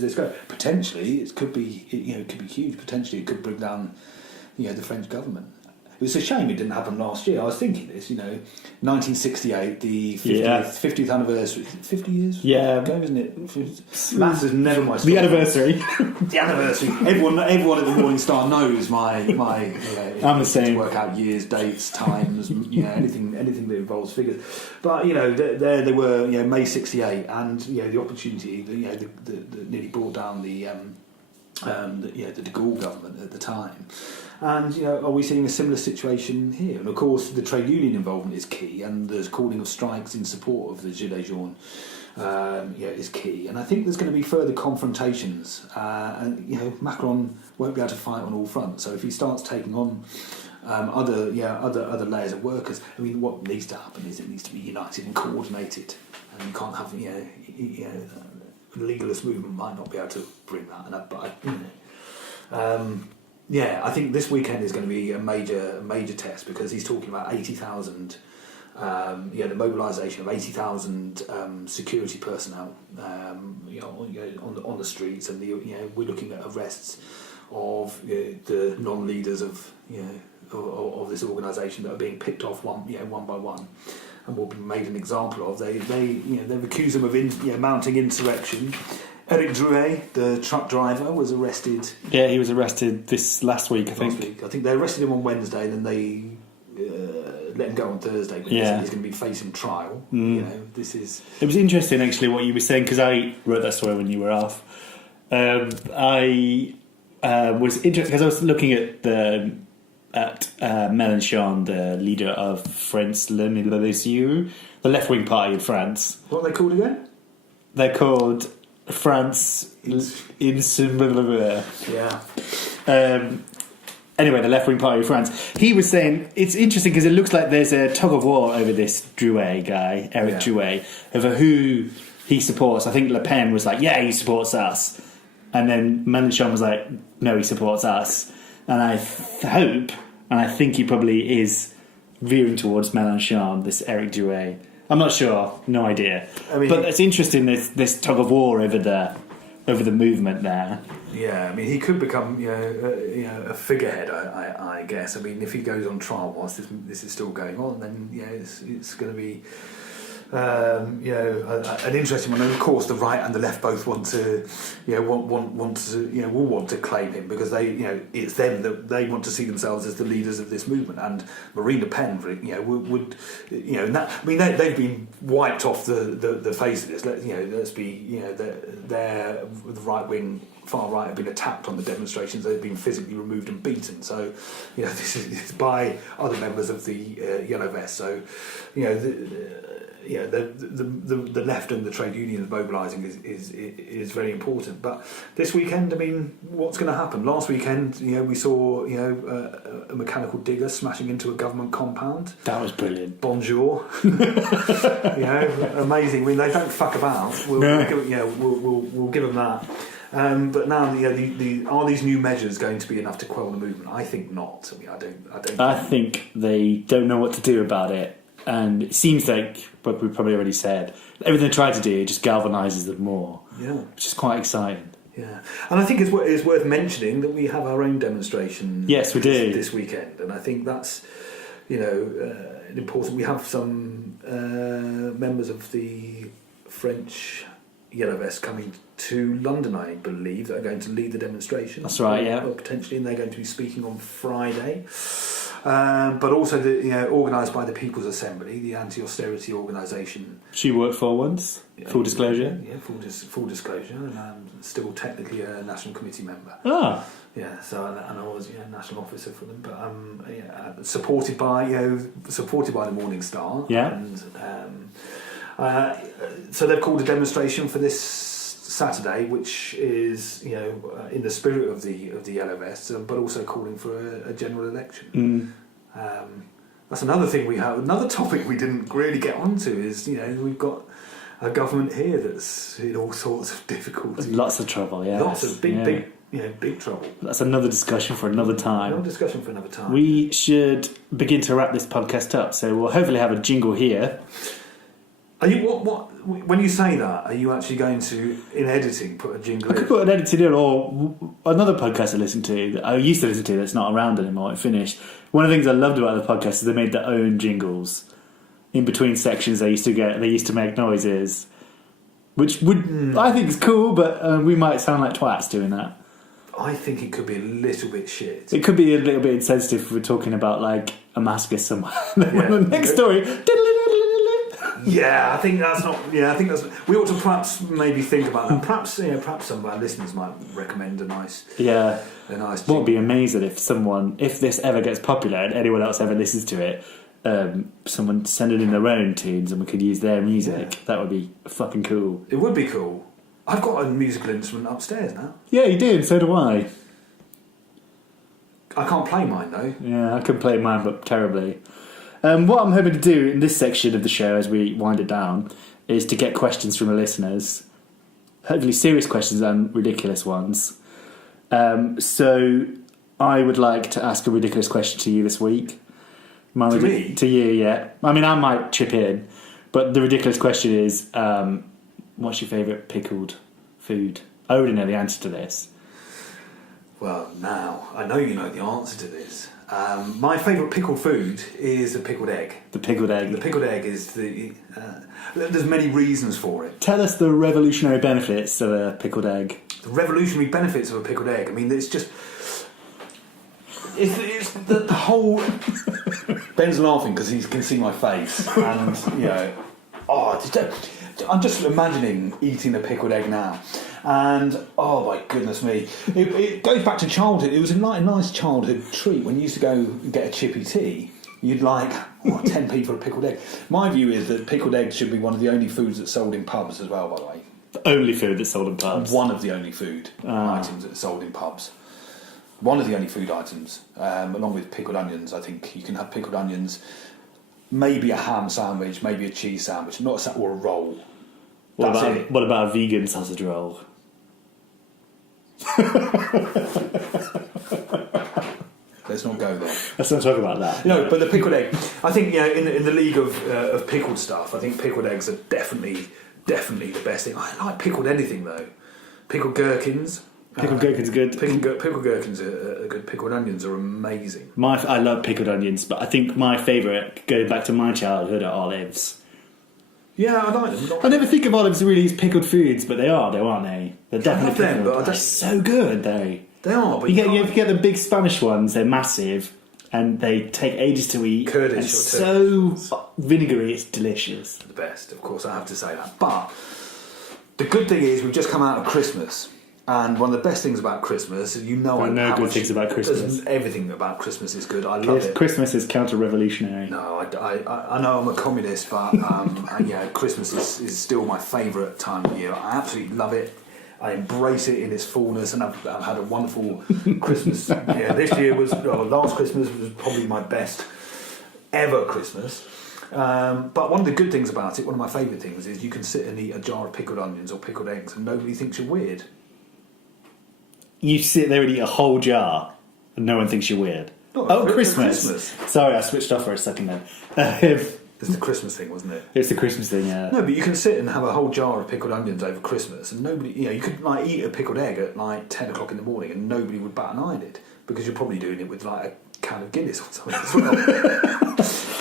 this go? Potentially, it could be huge. Potentially, it could bring down the French government. It was a shame it didn't happen last year. I was thinking this, 1968, the 50th anniversary. 50 years ago, isn't it? Maths is never my story. The anniversary. The anniversary. Everyone at the Morning Star knows my I'm the same. To work out years, dates, times, anything that involves figures. But there they were, May '68, and the opportunity, that nearly brought down the De Gaulle government at the time. And are we seeing a similar situation here? And of course, the trade union involvement is key, and there's calling of strikes in support of the Gilets Jaunes is key. And I think there's going to be further confrontations. And Macron won't be able to fight on all fronts. So if he starts taking on other layers of workers, I mean, what needs to happen is it needs to be united and coordinated, and you can't have the legalist movement might not be able to bring that. I think this weekend is going to be a major test, because he's talking about 80,000, the mobilisation of 80,000 security personnel, on the streets, and we're looking at arrests of the non-leaders of this organisation that are being picked off one by one, and will be made an example of. They've accused him of mounting insurrection. Eric Drouet, the truck driver, was arrested. Yeah, he was arrested this last week, I think. I think they arrested him on Wednesday, and then they let him go on Thursday. But he's going to be facing trial. It was interesting, actually, what you were saying, because I wrote that story when you were off. I was interested because I was looking at Mélenchon, the leader of France Insoumise, the left-wing party in France. What are they called again? They're called France Insoumise. Yeah. Anyway, the left-wing party of France. He was saying it's interesting because it looks like there's a tug of war over this Drouet guy, Eric Drouet, over who he supports. I think Le Pen was like, "Yeah, he supports us," and then Mélenchon was like, "No, he supports us." And I hope, and I think he probably is veering towards Mélenchon, this Eric Drouet. I'm not sure, no idea. But it's interesting, this tug of war over the movement there. Yeah, I mean, he could become a figurehead, I guess. I mean, if he goes on trial whilst this is still going on, then it's going to be an interesting one. And of course, the right and the left both want to, will want to claim him because it's them that they want to see themselves as the leaders of this movement. And Marine Le Pen, they've been wiped off the face of this. They're the right wing. Far right have been attacked on the demonstrations. They've been physically removed and beaten. So, this is by other members of the Yellow Vest. So, the left and the trade unions mobilising is very important. But this weekend, what's going to happen? Last weekend, we saw a mechanical digger smashing into a government compound. That was brilliant. Bonjour. Amazing. They don't fuck about. We'll give them that. But now, are these new measures going to be enough to quell the movement? I think not. I think they don't know what to do about it, and it seems like what we probably already said. Everything they try to do just galvanises them more. Yeah, which is quite exciting. Yeah, and I think it's worth mentioning that we have our own demonstration. Yes, we do this weekend, and I think that's important. We have some members of the French Yellow Vests coming to London, I believe, that are going to lead the demonstration. That's right, yeah. Or potentially, and they're going to be speaking on Friday. But also, organised by the People's Assembly, the anti-austerity organisation. She worked for once. Full disclosure. Yeah, full disclosure, and I'm still technically a National Committee member. Ah. Yeah, so and I was national officer for them, but supported by the Morning Star. Yeah. And so they've called a demonstration for this Saturday, which is in the spirit of the Yellow Vests, but also calling for a general election. That's another thing we have. Another topic we didn't really get onto is we've got a government here that's in all sorts of difficulty, lots of trouble. Yeah, lots of big trouble. That's another discussion for another time. We should begin to wrap this podcast up, so we'll hopefully have a jingle here. Are you when you say that? Are you actually going to, in editing, put a jingle? I could put an editing in, or another podcast I listen to that I used to listen to that's not around anymore. It finished. One of the things I loved about the podcast is they made their own jingles in between sections. They used to make noises, which I think is cool, but we might sound like twats doing that. I think it could be a little bit shit. It could be a little bit insensitive if we're talking about like a massacre somewhere. The next story. Yeah, I think that's not. Yeah, I think that's. We ought to perhaps maybe think about that. Perhaps some of our listeners might recommend a nice. Yeah. A nice. Won't be amazing if this ever gets popular and anyone else ever listens to it. Someone send it in their own tunes and we could use their music. Yeah. That would be fucking cool. It would be cool. I've got a musical instrument upstairs now. Yeah, you do, and so do I. I can't play mine though. Yeah, I can play mine, but terribly. What I'm hoping to do in this section of the show as we wind it down is to get questions from the listeners. Hopefully serious questions and ridiculous ones. So I would like to ask a ridiculous question to you this week. To me? To you, yeah. I mean, I might chip in, but the ridiculous question is, what's your favourite pickled food? I already know the answer to this. Well, now, I know you know the answer to this. My favourite pickled food is a pickled egg. The pickled egg. The pickled egg is there's many reasons for it. Tell us the revolutionary benefits of a pickled egg. The revolutionary benefits of a pickled egg. I mean, it's just... It's the whole... Ben's laughing because he can see my face. And, I'm just imagining eating a pickled egg now. And, oh my goodness me, it goes back to childhood. It was a nice childhood treat when you used to go and get a chippy tea. You'd like 10p for a pickled egg. My view is that pickled eggs should be one of the only foods that's sold in pubs as well, by the way. The only food that's sold in pubs? One of the only food items that's sold in pubs. One of the only food items, along with pickled onions. I think you can have pickled onions, maybe a ham sandwich, maybe a cheese sandwich, or a roll. What about a vegan sausage roll? Let's not go there. Let's not talk about that. No, but the pickled egg. I think in the league of pickled stuff, I think pickled eggs are definitely the best thing. I like pickled anything though. Pickled gherkins. Pickled gherkins are good. Pickled gherkins are good. Pickled onions are amazing. I love pickled onions, but I think my favourite, going back to my childhood, are olives. Yeah, I like them. I never think of olives really as pickled foods, but they are, though, aren't they? They're definitely love them, pickled. but I They're don't- so good, though. They are, but You can't- if you get the big Spanish ones, they're massive, and they take ages to eat. Kurdish and or so vinegary, it's delicious. the best, of course, I have to say that. But the good thing is we've just come out of Christmas, and one of the best things about Christmas, you know, There are no how good much- things about Christmas. Everything about Christmas is good. I love it. Christmas is counter-revolutionary. No, I know I'm a communist, but yeah, Christmas is still my favourite time of year. I absolutely love it. I embrace it in its fullness, and I've had a wonderful Christmas. Yeah, last Christmas was probably my best ever Christmas. But one of the good things about it, one of my favourite things, is you can sit and eat a jar of pickled onions or pickled eggs, and nobody thinks you're weird. You sit there and eat a whole jar, and no one thinks you're weird. No, Christmas. Sorry, I switched off for a second then. It's the Christmas thing, wasn't it? It's the Christmas thing, yeah. No, but you can sit and have a whole jar of pickled onions over Christmas, and nobody, you could like eat a pickled egg at like 10 o'clock in the morning, and nobody would bat an eyelid because you're probably doing it with like a can of Guinness or something as well.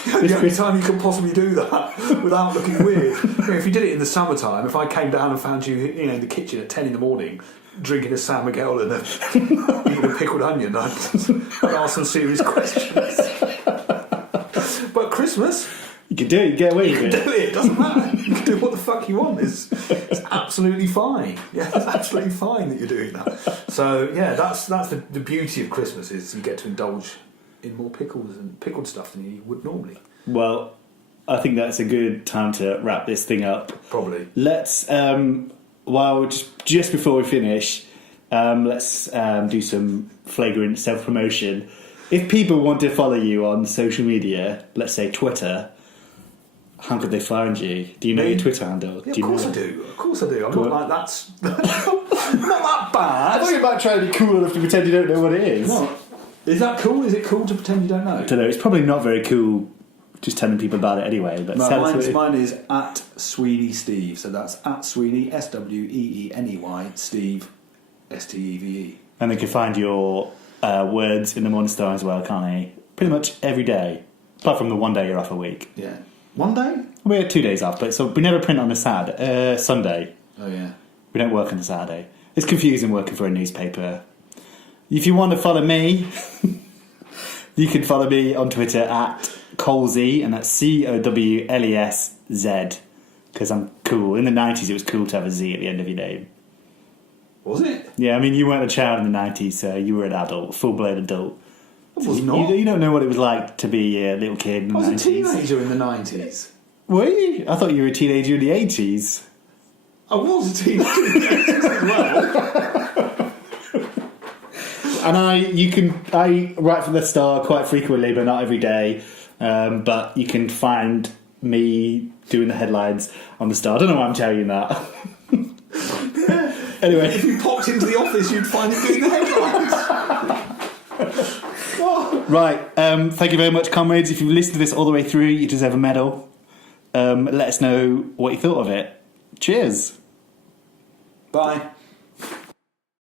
The only time you can possibly do that without looking weird. If you did it in the summertime, if I came down and found you, in the kitchen at 10 in the morning, drinking a San Miguel and eating a pickled onion, I'd ask some serious questions. But Christmas. You can do it, you get away with You it. can do it, it doesn't matter. You can do what the fuck you want. It's absolutely fine. Yeah, it's absolutely fine that you're doing that. So yeah, that's the beauty of Christmas is you get to indulge in more pickles and pickled stuff than you would normally. Well, I think that's a good time to wrap this thing up. Probably. Let's, just before we finish, let's do some flagrant self-promotion. If people want to follow you on social media, let's say Twitter, how could they find you? Do you know your Twitter handle? Yeah, do you of course know I do. Of course I do. I'm Go not on. like that's not that bad. I thought you might try to be cool enough to pretend you don't know what it is. What? Is that cool? Is it cool to pretend you don't know? I don't know. It's probably not very cool just telling people about it anyway. But No, tell us mine is at Sweeney Steve. So that's at Sweeney, SWEENEY, Steve, STEVE. And they can find your words in the Morning Star as well, can't they? Pretty much every day, apart from the one day you're off a week. Yeah. One day? We had 2 days off, but so we never print on a Sunday. Oh, yeah. We don't work on a Saturday. It's confusing working for a newspaper. If you want to follow me, you can follow me on Twitter at Colesy, and that's COWLESZ, because I'm cool. In the 90s, it was cool to have a Z at the end of your name. Was it? Yeah, I mean, you weren't a child in the 90s, so you were an adult, full-blown adult. I was not. You don't know what it was like to be a little kid in the I was 90s. a teenager in the 90s. Were you? I thought you were a teenager in the 80s. I was a teenager in the 80s as well. And I write for the Star quite frequently, but not every day. But you can find me doing the headlines on the Star. I don't know why I'm telling you that. Anyway, If you popped into the office, you'd find it doing the headlines. right. Thank you very much, comrades. If you've listened to this all the way through, you deserve a medal. Let us know what you thought of it. Cheers. Bye.